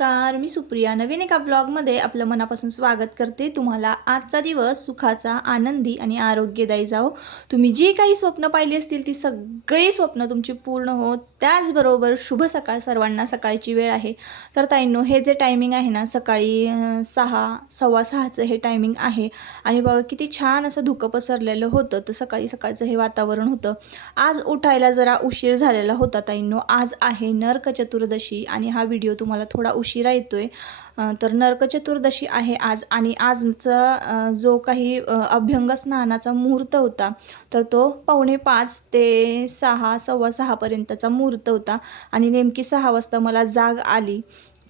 नमस्कार, मी सुप्रिया नवीन एका ब्लॉगमध्ये आपलं मनापासून स्वागत करते। तुम्हाला आजचा दिवस सुखाचा, आनंदी आणि आरोग्यदायी जाओ। तुम्ही जी काही स्वप्न पाहिली असतील ती सगळी स्वप्न तुमची पूर्ण हो। त्याचबरोबर शुभ सकाळ सर्वांना। सकाळची वेळ आहे तर ताईंनो, हे जे टायमिंग आहे ना, सकाळी 6 सव्वा 6चं हे टायमिंग आहे। आणि बघा किती छान असं धुकं पसरलेलं होतं। तर सकाळी सकाळचं हे वातावरण होतं। आज उठायला जरा उशीर झालेला होता ताईंनो। आज आहे नरक चतुर्दशी आणि हा व्हिडिओ तुम्हाला थोडा उशिरा येतोय। तर नरक चतुर्दशी आहे आज आणि आजचा जो काही अभ्यंग स्नानाचा मुहूर्त होता तर तो 5:45 ते 6 सव्वा 6 पर्यंतचा मुहूर्त होता आणि नेमकी 6 वाजता मला जाग आली।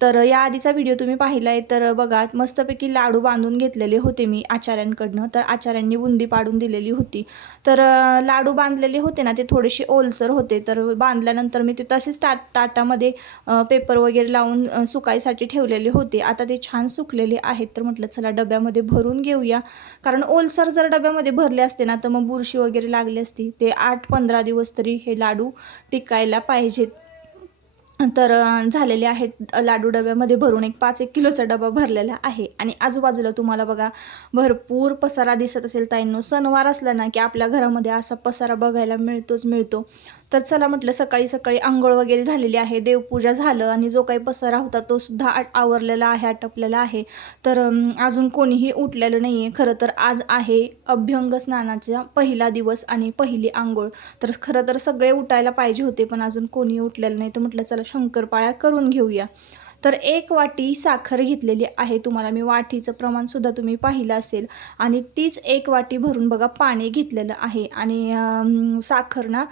तर या आधीचा व्हिडिओ तुम्ही पाहिला आहे तर बघा, मस्तपैकी लाडू बांधून घेतलेले होते मी आचार्यांकडनं। तर आचार्यांनी बुंदी पाडून दिलेली होती। तर लाडू बांधलेले होते ना, ते थोडेसे ओलसर होते। तर बांधल्यानंतर मी ते तसेच ताटामध्ये पेपर वगैरे लावून सुकायसाठी ठेवलेले होते। आता ते छान सुकलेले आहेत तर म्हटलं चला डब्यामध्ये भरून घेऊया, कारण ओलसर जर डब्यामध्ये भरले असते ना तर मग बुरशी वगैरे लागली असती। ते 8-15 दिवस तरी हे लाडू टिकायला पाहिजेत। तर झालेले आहेत लाडू डब्यामध्ये भरून। एक 5-1 किलोचा डबा भरलेला आहे आणि आजूबाजूला तुम्हाला बघा भरपूर पसारा दिसत असेल ताईंनो। सणवार असला ना की आपल्या घरामध्ये असा पसारा बघायला मिळतो। तर चला म्हटलं, सकाळी सकाळी अंघोळ वगैरे झालेली आहे, देवपूजा झालं आणि जो काही पसारा होता तो सुद्धा आवरलेला आहे, आटपलेला आहे। तर अजून कोणीही उठलेलं नाही आहे। खरं तर आज आहे अभ्यंग स्नानाचा पहिला दिवस आणि पहिली अंघोळ। तर खरं तर सगळे उठायला पाहिजे होते पण अजून कोणी उठलेलं नाही। तर म्हटलं चला शंकरपाळ्या करून घेऊया। तर 1 वाटी साखर घेतलेली आहे। तुम्हाला मी वाटीचं प्रमाण सुद्धा तुम्ही पाहिलं असेल आणि तीच 1 वाटी भरून बघा पाणी घेतलेलं आहे आणि साखर ना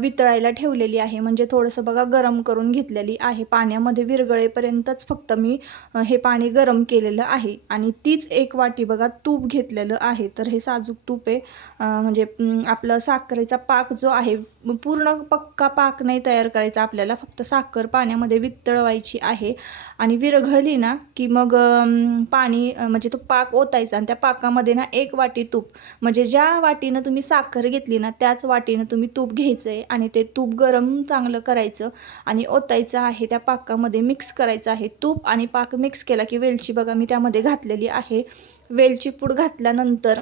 वितळायला ठेवलेली आहे। म्हणजे थोडंसं बघा गरम करून घेतलेली आहे। पाण्यामध्ये विरघळेपर्यंतच फक्त मी हे पाणी गरम केलेलं आहे आणि तीच 1 वाटी बघा तूप घेतलेलं आहे। तर हे साजूक तूप आहे। म्हणजे आपलं साखरेचा पाक जो आहे, पूर्ण पक्का पाक नाही तयार करायचा आपल्याला, फक्त साखर पाण्यामध्ये वितळवायची आहे आणि विरघळली ना की मग पाणी म्हणजे तो पाक ओतायचा आणि त्या पाकामध्ये ना 1 वाटी तूप, म्हणजे ज्या वाटीनं तुम्ही साखर घेतली ना त्याच वाटीनं तुम्ही तूप घ्यायचं आहे आणि ते तूप गरम चांगलं करायचं आणि ओतायचं आहे त्या पाकामध्ये, मिक्स करायचं आहे। तूप आणि पाक मिक्स केला की वेलची बघा मी त्यामध्ये घातलेली आहे। वेलची पूड घातल्यानंतर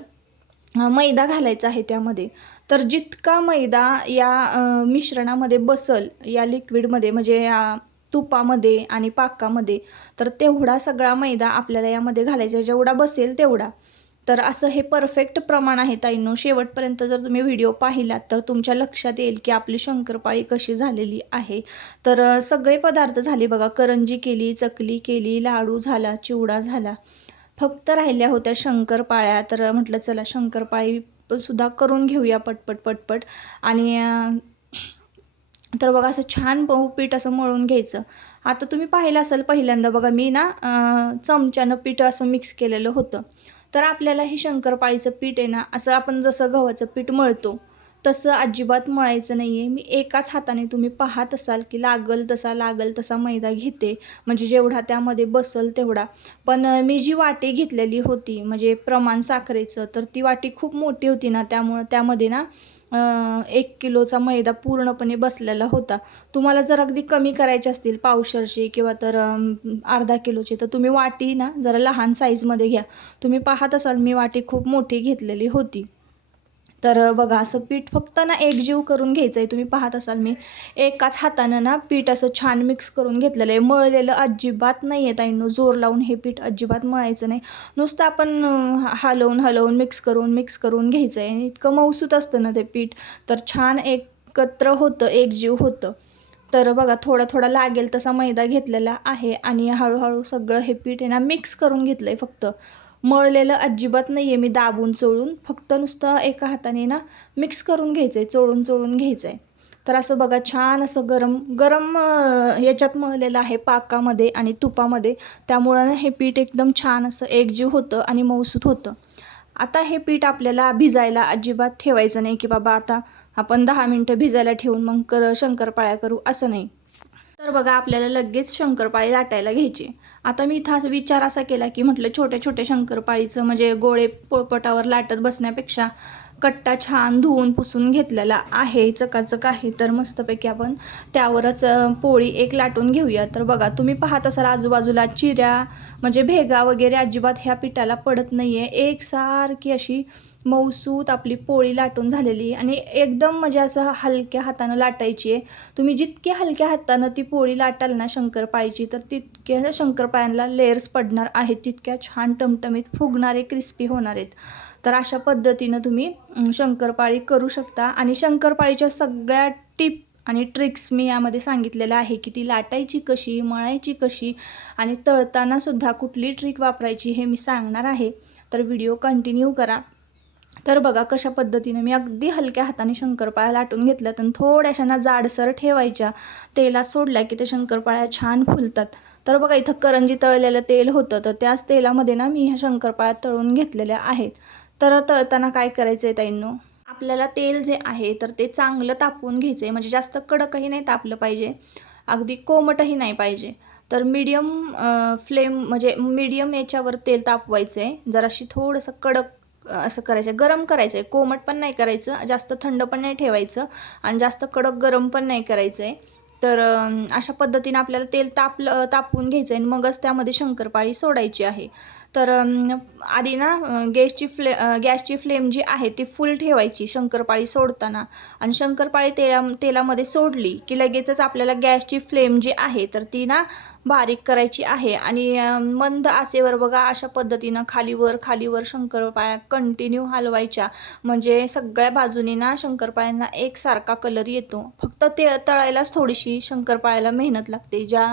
मैदा घालायचा आहे त्यामध्ये। तर जितका मैदा या मिश्रणामध्ये बसल, या लिक्विडमध्ये म्हणजे या तुपामध्ये आणि पाकामध्ये, तर तेवढा सगळा मैदा आपल्याला यामध्ये घालायचा, जेवढा बसेल तेवढा। तर असं हे परफेक्ट प्रमाण आहे ताईंनो। शेवटपर्यंत जर तुम्ही व्हिडिओ पाहिलात तर तुमच्या लक्षात येईल की आपली शंकरपाळी कशी झालेली आहे। तर सगळे पदार्थ झाले बघा, करंजी केली, चकली केली, लाडू झाला, चिवडा झाला, फक्त राहिल्या होत्या शंकरपाळ्या। तर म्हटलं चला शंकरपाळी सुद्धा करून घेऊया पटपट पटपट। आणि तर बघा असं छान पीठ असं मळून घ्यायचं। आता तुम्ही पाहिलं असेल पहिल्यांदा बघा मी ना चमच्यानं पीठ असं मिक्स केलेलं होतं। तर आपल्याला हे शंकरपाळीचं पीठ आहे ना, असं आपण जसं गव्हाचं पीठ मळतो तसं अजिबात मळायचं नाही आहे। मी एकाच हाताने, तुम्ही पाहत असाल की लागल तसा मैदा घेते, म्हणजे जेवढा त्यामध्ये बसल तेवढा। पण मी जी वाटी घेतलेली होती म्हणजे प्रमाण साखरेचं, तर ती वाटी खूप मोठी होती ना, त्यामुळं त्यामध्ये ना 1 किलोचा मैदा पूर्णपणे बसलेला होता। तुम्हाला जर अगदी कमी करायचे असतील, पावशेरची किंवा तर अर्धा किलोची, तर तुम्ही वाटी ना जरा लहान साईजमध्ये घ्या। तुम्ही पाहत असाल मी वाटी खूप मोठी घेतलेली होती। तर बघा असं पीठ फक्त ना एकजीव करून घ्यायचं आहे। तुम्ही पाहत असाल मी एकाच हातानं ना पीठ असं छान मिक्स करून घेतलेलं आहे। मळलेलं अजिबात नाही आहे ताईंनो, जोर लावून हे पीठ अजिबात मळायचं नाही। नुसतं आपण हलवून मिक्स करून घ्यायचं आहे। इतकं मऊसूत असतं ना ते पीठ, तर छान एकत्र होतं, एकजीव होतं। तर बघा थोडा लागेल तसा मैदा घेतलेला आहे आणि हळूहळू सगळं हे पीठ आहे ना मिक्स करून घेतलं आहे। फक्त मळलेलं अजिबात नाही आहे मी दाबून चोळून, फक्त नुसतं एका हाताने ना मिक्स करून घ्यायचं आहे, चोळून घ्यायचं आहे। तर असं बघा छान असं गरम याच्यात मळलेलं आहे, पाकामध्ये आणि तुपामध्ये, त्यामुळं ना हे पीठ एकदम छान असं एकजीव होतं आणि मऊसूत होतं। आता हे पीठ आपल्याला भिजायला अजिबात ठेवायचं नाही की बाबा आता आपण 10 मिनटं भिजायला ठेवून मग शंकरपाळ्या करू, असं नाही। तर बघा आपल्याला लगेच शंकरपाळी लाटायला घ्यायची। आता मी इथं विचार असा केला की म्हटलं छोट्या छोट्या शंकरपाळीचं म्हणजे गोळे पोळपटावर लाटत बसण्यापेक्षा कट्टा छान धुवून पुसून घेतलेला आहे, चकाचक आहे. तर मस्तपैकी आपण त्यावरच पोळी एक लाटून घेऊया. तर बघा तुम्ही पाहत असाल आजूबाजूला चिऱ्या म्हणजे भेगा वगैरे अजिबात ह्या पिठाला पडत नाही आहे. एकसारखी अशी मऊसूत आपली पोळी लाटून झालेली आणि एकदम म्हणजे असं हलक्या हातानं लाटायची आहे. तुम्ही जितके हलक्या हातानं ती पोळी लाटाल ना शंकरपाळीची, तर तितके शंकरपाळ्यांना लेयर्स पडणार आहेत, तितक्या छान टमटमीत फुगणारे, क्रिस्पी होणार आहेत. तर अशा पद्धतीनं तुम्ही शंकरपाळी करू शकता. आणि शंकरपाळीच्या सगळ्या टिप आणि ट्रिक्स मी यामध्ये सांगितलेल्या आहे, की ती लाटायची कशी, मळायची कशी आणि तळतानासुद्धा कुठली ट्रिक वापरायची हे मी सांगणार आहे. तर व्हिडिओ कंटिन्यू करा. तर बघा कशा पद्धतीने मी अगदी हलक्या हाताने शंकरपाळ्या लाटून घेतल्या आणि थोड्याशा जाडसर ठेवायच्या. तेलात सोडल्या की ते शंकरपाळ्या छान फुलतात. तर बघा इथं करंजी तळलेलं तेल होतं, तर त्याच तेलामध्ये ना मी ह्या शंकरपाळ्या तळून घेतलेल्या आहेत. तर तळताना काय करायचं आहे ताईंनो, आपल्याला तेल जे आहे तर ते चांगलं तापवून घ्यायचं आहे. म्हणजे जास्त कडकही नाही तापलं पाहिजे, अगदी कोमटही नाही पाहिजे. तर मीडियम फ्लेम म्हणजे मीडियम याच्यावर तेल तापवायचं आहे. जराशी थोडंसं कडक असं करायचं आहे, गरम करायचं आहे. कोमट पण नाही करायचं, जास्त थंड पण नाही ठेवायचं आणि जास्त कडक गरम पण नाही करायचं आहे. तर अशा पद्धतीने आपल्याला तेल तापवून घ्यायचं आहे आणि मगच त्यामध्ये शंकरपाळी सोडायची आहे. तर आधी ना गॅसची फ्लेम जी आहे ती फुल ठेवायची शंकरपाळी सोडताना. आणि शंकरपाळी तेलामध्ये सोडली की लगेचच आपल्याला गॅसची फ्लेम जी आहे तर ती ना बारीक करायची आहे. आणि मंद आचेवर बघा अशा पद्धतीनं खालीवर शंकरपाळ्या कंटिन्यू हलवायच्या. म्हणजे सगळ्या बाजूनी ना शंकरपाळ्यांना एकसारखा कलर येतो. फक्त ते तळायलाच थोडीशी शंकरपाळ्याला मेहनत लागते. ज्या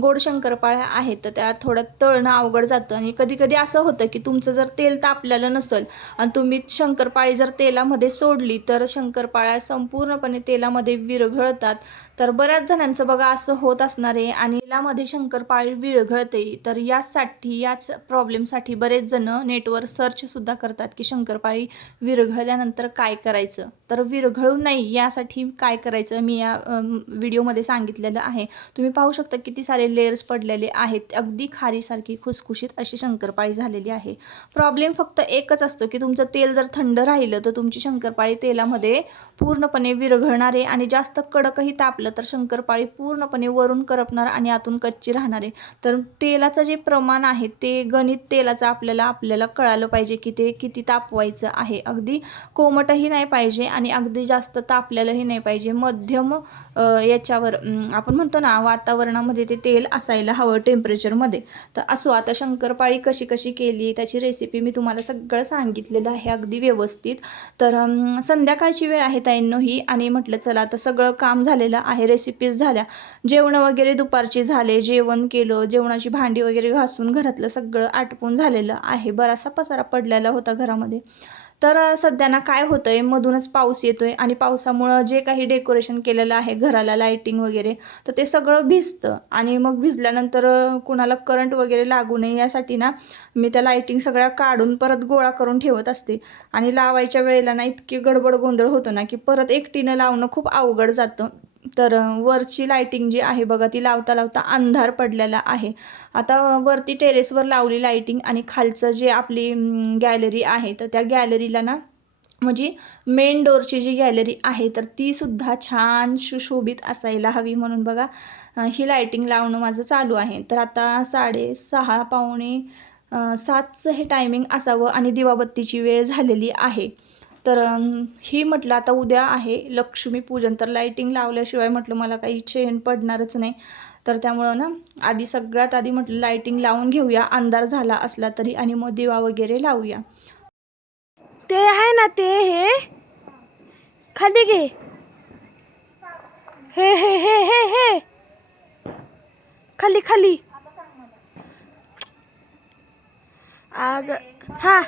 गोड शंकरपाळ्या आहेत तर त्या थोडं तळणं अवघड जातं. आणि कधी कधी असं होतं की तुमचं जर तेल तापलेलं नसेल आणि तुम्ही शंकरपाळी जर तेलामध्ये सोडली तर शंकरपाळ्या संपूर्णपणे तेलामध्ये विरघळतात. तर बऱ्याच जणांचं बघा असं होत असणार आहे आणि तेलामध्ये शंकरपाळी विरघळते. तर याच प्रॉब्लेमसाठी बरेच जण नेटवर सर्चसुद्धा करतात की शंकरपाळी विरघळल्यानंतर काय करायचं. तर विरघळू नाही यासाठी काय करायचं मी या व्हिडिओमध्ये सांगितलेलं आहे. तुम्ही पाहू शकता किती सारे लेयर्स पडलेले आहेत. अगदी खारीसारखी खुसखुशीत अशी शंकरपाळी झालेली आहे. प्रॉब्लेम फक्त एकच असतो की तुमचं तेल जर थंड राहिलं तर तुमची शंकरपाळी तेलामध्ये पूर्णपणे विरघळणार आहे आणि जास्त कडकही तापलं तर शंकरपाळी पूर्णपणे वरून करपणार आणि आतून कच्ची राहणार आहे. तर तेलाचं जे प्रमाण आहे ते गणित तेलाचं आपल्याला कळालं पाहिजे की ते किती तापवायचं आहे. अगदी कोमटही नाही पाहिजे आणि अगदी जास्त तापलेलंही नाही पाहिजे. मध्यम याच्यावर आपण म्हणतो ना वातावरणामध्ये ते तेल असायला हवं टेम्परेचरमध्ये. तर असो, आता शंकरपाळी कशी केली त्याची रेसिपी मी तुम्हाला सगळं सांगितलेलं आहे अगदी व्यवस्थित. तर संध्याकाळची वेळ आहे ताईंनो ही आणि म्हटलं चला आता सगळं काम झालेलं आहे, रेसिपीज झाल्या, जेवण वगैरे दुपारचे झाले, जेवण केलं, जेवणाची भांडी वगैरे घासून घरातलं सगळं आटपून झालेलं आहे. बराचसा पसारा पडलेला होता घरामध्ये. तर सध्या ना काय होतंय, मधूनच पाऊस येतोय आणि पावसामुळं जे काही डेकोरेशन केलेलं आहे घराला, लाईटिंग वगैरे, तर ते सगळं भिजतं. आणि मग भिजल्यानंतर कुणाला करंट वगैरे लागू नये यासाठी ना मी त्या लाईटिंग सगळ्या काढून परत गोळा करून ठेवत असते. आणि लावायच्या वेळेला ना इतकी गडबड गोंधळ होतो ना की परत एकटीनं लावणं खूप अवघड जातं. तर वरची लाईटिंग जी आहे बघा ती लावता अंधार पडलेला आहे. आता वरती टेरेसवर लावली लाईटिंग आणि खालचं जे आपली गॅलरी आहे तर त्या गॅलरीला ना म्हणजे मेन डोअरची जी गॅलरी आहे तर ती सुद्धा छान सुशोभित असायला हवी म्हणून बघा ही लाईटिंग लावणं माझं चालू आहे. तर आता 6:30 पावणे 7चं हे टायमिंग असावं आणि दिवाबत्तीची वेळ झालेली आहे. तर ही म्हटलं आता उद्या आहे लक्ष्मीपूजन, तर लाईटिंग लावल्याशिवाय म्हटलं मला काही चैन पडणारच नाही. तर त्यामुळं ना सगळ्यात आधी म्हटलं लाईटिंग लावून घेऊया अंधार झाला असला तरी आणि मग दिवा वगैरे लावूया. ते आहे ना ते हे खाली घे, हे हे हे हे हे खाली खाली आग हा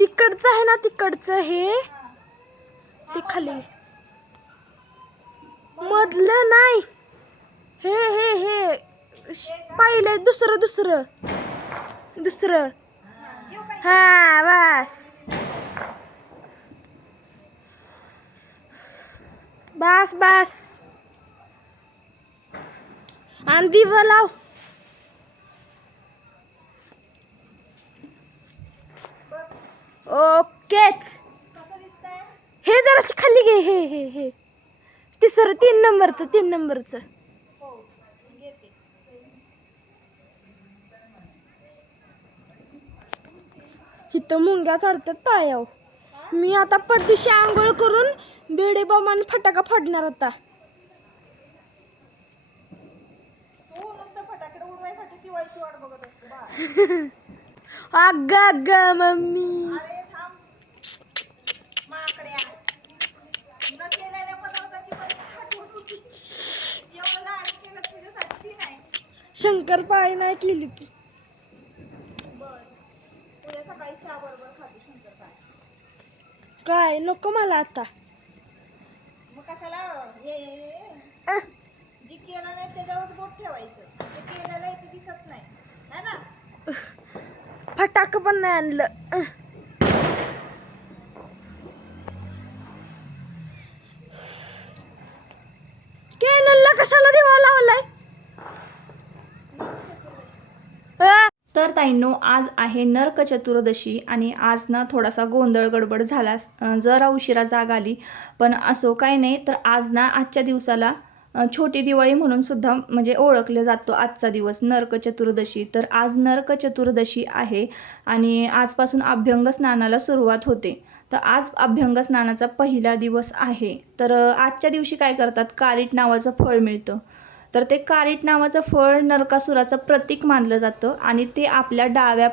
तिकडचं आहे ना, तिकडचं हे ते खाली मधलं नाही, हे हे हे पाहिलं दुसरं हा बस बस बस आणि दिवा लाव. ओकेच. हे जराशी खाली घे. हे तिसरं 3 नंबरचं. इथं मुंग्या चढतात पायावर. मी आता पडदिशी आंघोळ करून बेडे बॉम्ब आणि फटाका फोडणार आता. अगं मम्मी. शंकरपाळी नाही केली ती. काय नको मला आता. फटाक पण नाही आणलं. केनलला कशाला दिवा लावलाय. तर ताईंनो, आज आहे नरक चतुर्दशी आणि आज ना थोडासा गोंधळ गडबड झाला, जरा उशिरा जाग आली. पण असो काही नाही. तर आज ना आजच्या दिवसाला छोटी दिवाळी म्हणून सुद्धा म्हणजे ओळखले जातो आजचा दिवस, नरक चतुर्दशी. तर आज नरक चतुर्दशी आहे आणि आजपासून अभ्यंग स्नानाला सुरुवात होते. तर आज अभ्यंग स्नानाचा पहिला दिवस आहे. तर आजच्या दिवशी काय करतात, कारीट नावाचं फळ मिळतं. तर ते कारीट नावाचं फळ नरकासुराचं प्रतीक मानलं जातं आणि ते आपल्या डाव्या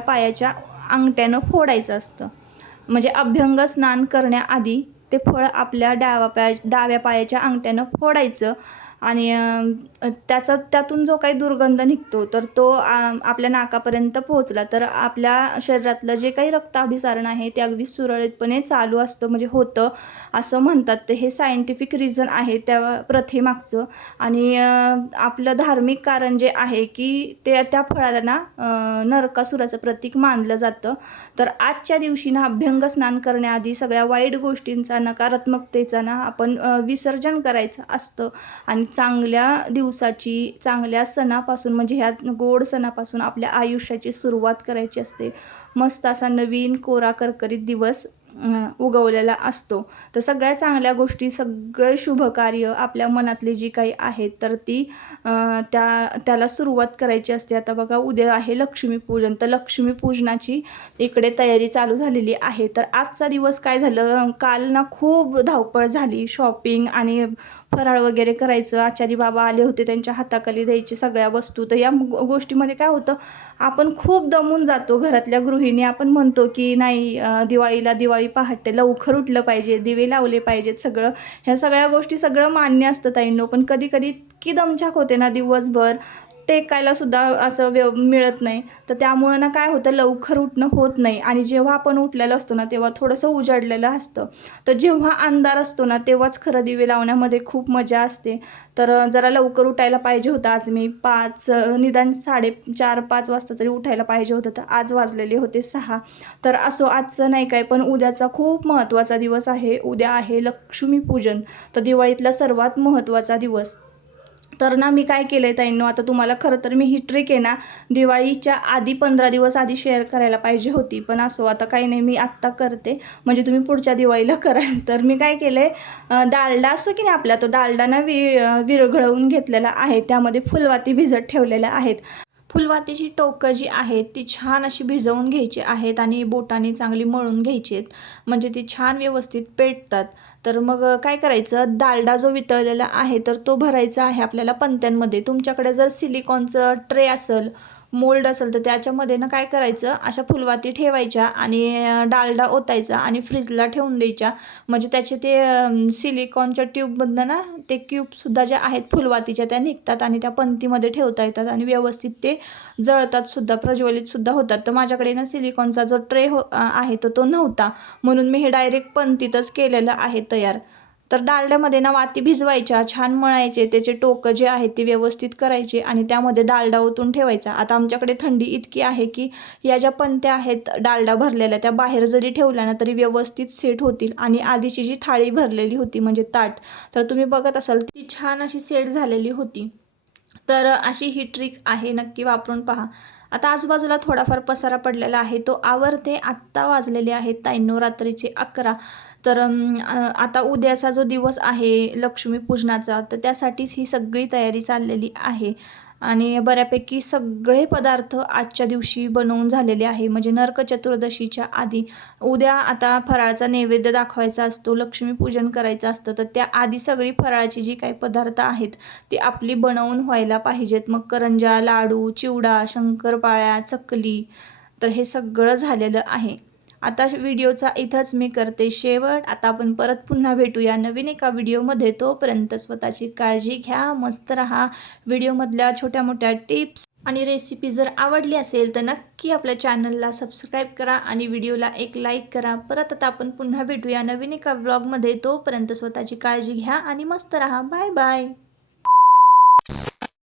पायाच्या अंगठ्यानं फोडायचं असतं. म्हणजे अभ्यंग स्नान करण्याआधी ते फळ आपल्या डाव्या पायाच्या अंगठ्यानं फोडायचं आणि त्यातून जो काही दुर्गंध निघतो तर तो आपल्या नाकापर्यंत पोहोचला तर आपल्या शरीरातलं जे काही रक्ताभिसरण आहे ते अगदी सुरळीतपणे चालू असतं, म्हणजे होतं असं म्हणतात. तर हे सायंटिफिक रिझन आहे त्या प्रथेमागचं. आणि आपलं धार्मिक कारण जे आहे की त्या फळाला ना नरकासुराचं प्रतीक मानलं जातं. तर आजच्या दिवशी ना अभ्यंग स्नान करण्याआधी सगळ्या वाईट गोष्टींचा, नकारात्मकतेचा ना आपण विसर्जन करायचं असतं आणि चांगल्या दिवसाची, चांगल्या सणापासून म्हणजे ह्या गोड सणापासून आपल्या आयुष्याची सुरुवात करायची असते. मस्त असा नवीन कोरा करकरीत दिवस उगवलेला असतो. तर सगळ्या चांगल्या गोष्टी, सगळे शुभकार्य आपल्या मनातली जी काही आहेत तर ती त्याला सुरुवात करायची असते. आता बघा उद्या आहे लक्ष्मीपूजन, तर लक्ष्मीपूजनाची इकडे तयारी चालू झालेली आहे. तर आजचा दिवस काय झालं, काल ना खूप धावपळ झाली, शॉपिंग आणि फराळ वगैरे करायचं. आचारी बाबा आले होते, त्यांच्या हाताखाली द्यायचे सगळ्या वस्तू. तर या गोष्टीमध्ये काय होतं, आपण खूप दमून जातो. घरातल्या गृहिणी आपण म्हणतो की नाही दिवाळी पहाटे लवकर उठलं पाहिजे, दिवे लावले पाहिजेत, सगळं ह्या सगळ्या गोष्टी सगळं मान्य असतं ताईंनो. पण कधी कधी इतकी दमछाक होते ना, दिवसभर टेकायला सुद्धा असं मिळत नाही. तर त्यामुळं ना काय होतं, लवकर उठणं होत नाही. आणि जेव्हा आपण उठलेलं असतो ना तेव्हा थोडंसं उजाडलेलं असतं. तर जेव्हा अंधार असतो ना तेव्हाच खरं दिवे लावण्यामध्ये खूप मजा असते. तर जरा लवकर उठायला पाहिजे होतं आज मी. निदान 4:30-5 वाजता तरी उठायला पाहिजे होतं. तर आज वाजलेले होते 6. तर असो, आजचं नाही काय, पण उद्याचा खूप महत्त्वाचा दिवस आहे. उद्या आहे लक्ष्मीपूजन, तर दिवाळीतला सर्वात महत्त्वाचा दिवस. तर ना मी काय केलं आहे ताईंनो, आता तुम्हाला खरं तर मी ही ट्रिक आहे ना दिवाळीच्या आधी 15 दिवस आधी शेअर करायला पाहिजे होती. पण असो, आता काही नाही, मी आत्ता करते म्हणजे तुम्ही पुढच्या दिवाळीला कराल. तर मी काय केलं आहे, डालडा असतो की नाही आपला, तो डालडा ना विरघळवून घेतलेला आहे. त्यामध्ये फुलवाती भिजत ठेवलेल्या आहेत. फुलवातीची टोकं जी आहेत ती छान अशी भिजवून घ्यायची आहेत आणि बोटाने चांगली मळून घ्यायची आहेत, म्हणजे ती छान व्यवस्थित पेटतात. तर मग काय करायचं, डालडा जो वितळलेला आहे तर तो भरायचा आहे आपल्याला पंत्यांमध्ये. तुमच्याकडे जर सिलिकॉनचं ट्रे असेल, मोल्ड असेल, तर त्याच्यामध्ये ना काय करायचं, अशा फुलवाती ठेवायच्या आणि डालडा ओतायचा आणि फ्रीजला ठेवून द्यायच्या. म्हणजे त्याचे ते सिलिकॉनच्या ट्यूबमधनं ना ते क्यूबसुद्धा ज्या आहेत फुलवातीच्या त्या निघतात आणि त्या पंतीमध्ये ठेवता येतात आणि व्यवस्थित ते जळतात सुद्धा, प्रज्वलितसुद्धा होतात. तर माझ्याकडे ना सिलिकॉनचा जो ट्रे आहे तर तो नव्हता, म्हणून मी हे डायरेक्ट पंतीतच केलेलं आहे तयार. तर डालड्यामध्ये ना वाती भिजवायच्या, छान मळायचे, त्याचे टोकं जे आहेत ते व्यवस्थित करायचे आणि त्यामध्ये डालडा ओतून ठेवायचा. आता आमच्याकडे थंडी इतकी आहे की या ज्या पंत्या आहेत डालडा भरलेल्या त्या बाहेर जरी ठेवल्या ना तरी व्यवस्थित सेट होतील. आणि आधीची जी थाळी भरलेली होती म्हणजे ताट, तर तुम्ही बघत असाल ती छान अशी सेट झालेली होती. तर अशी ही ट्रिक आहे, नक्की वापरून पहा. आता आजूबाजूला थोडाफार पसारा पडलेला आहे तो आवरते. आत्ता वाजलेले आहेत ताईंनो रात्रीचे 11. तर आता उद्याचा जो दिवस आहे लक्ष्मीपूजनाचा, तर त्यासाठीच ही सगळी तयारी चाललेली आहे. आणि बऱ्यापैकी सगळे पदार्थ आजच्या दिवशी बनवून झालेले आहे, म्हणजे नरक चतुर्दशीच्या आधी. उद्या आता फराळाचा नैवेद्य दाखवायचा असतो, लक्ष्मीपूजन करायचं असतं, तर त्याआधी सगळी फराळाची जी काही पदार्थ आहेत ती आपली बनवून व्हायला पाहिजेत. मग करंज्या, लाडू, चिवडा, शंकरपाळ्या, चकली, तर हे सगळं झालेलं आहे. आता व्हिडिओचा इथंच मी करते शेवट. आता आपण परत पुन्हा भेटूया नवीन एका व्हिडिओमध्ये. तोपर्यंत स्वतःची काळजी घ्या, मस्त राहा. व्हिडिओमधल्या छोट्या मोठ्या टिप्स आणि रेसिपी जर आवडली असेल तर नक्की आपल्या चॅनलला सबस्क्राईब करा आणि व्हिडिओला एक लाईक करा. परत आता आपण पुन्हा भेटूया नवीन एका व्लॉगमध्ये. तोपर्यंत स्वतःची काळजी घ्या आणि मस्त राहा. Bye bye.